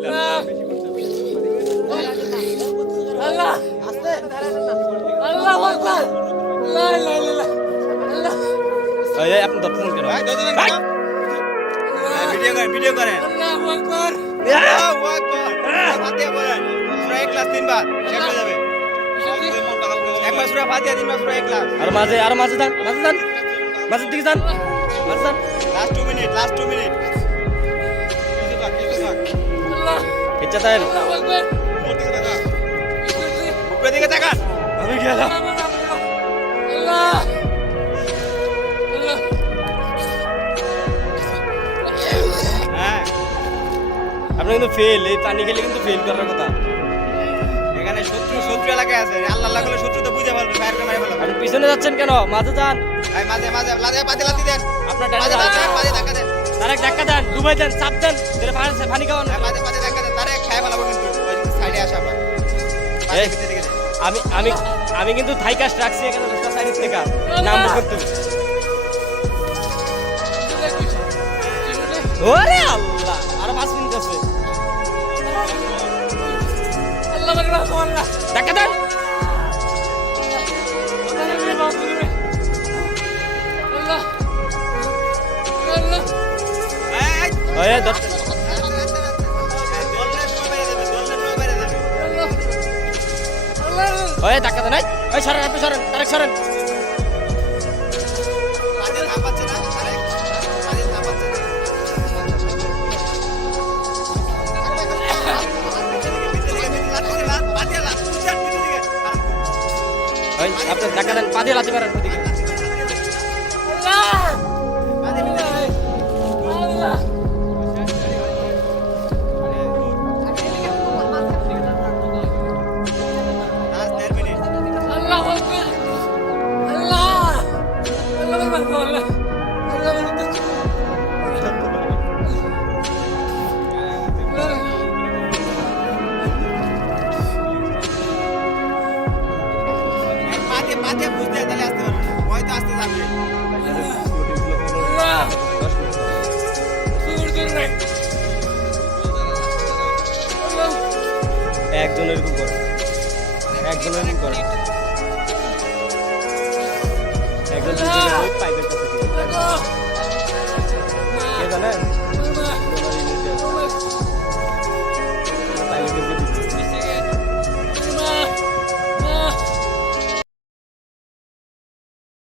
আল্লাহ আল্লাহ আকবার লা ইলাহা ইল্লাল্লাহ আল্লাহ এই আপনি দর্শন কেন ভিডিও করেন আল্লাহু আকবার আল্লাহু আকবার ফাতিহা পড়েন সূরা ইখলাস তিনবার শেষ হয়ে যাবে একবার সূরা ফাতিহা তিনবার সূরা ইখলাস আর মাঝে যান মাঝের দিকে যান লাস্ট 2 মিনিট আল্লাহ ইচ্ছা দেন আল্লাহু আকবার উপরের দিকে তাকান আমি গেলাম আল্লাহ আল্লাহ হ্যাঁ আপনি কিন্তু ফেল এই পানি খেলে কিন্তু ফেল করার কথা এখানে শত্রু এলাকায় আছে আল্লাহ করলে শত্রু তো বুঝে ফেলবে ফায়ার করে মারে ফেলবে আপনি পিছনে যাচ্ছেন কেন মাঝে যান এই মাঝে লাদে লাতি দেন আপনার ডানে যান মাঝে ধাক্কা দেন তারেক ধাক্কা দেন ডুবাই দেন চাপ দেন ধরে পানি খাওয়ান মাঝে ধাক্কা দেন তারেক খায় ফেলাবো কিন্তু ওই সাইডে আসা আবার আমি কিন্তু থাই কাজ রাখছি এখানে দশটা সাইড থেকে নাম করতে ওরে আল্লাহ আর 5 মিনিট আছে আল্লাহ আকবার আল্লাহ ধাক্কা দেন আল্লাহ আল্লাহ ওই ওই ধাক্কা দেন ওই সরেন আপনি সরেন তারেক সরেন ওই আপনি ধাক্কা দেন পা দিয়ে লাথি মারেন ওদিকে আল্লাহ আল্লাহ আল্লাহু আকবার আল্লাহ আল্লাহু আকবার আল্লাহ পাতে বুঝতে তাহলে আসতে পারবে না হয়তো আসতে যাবে আল্লাহ সুর করে আল্লাহ একজনের এরকম করে একজন পাইবে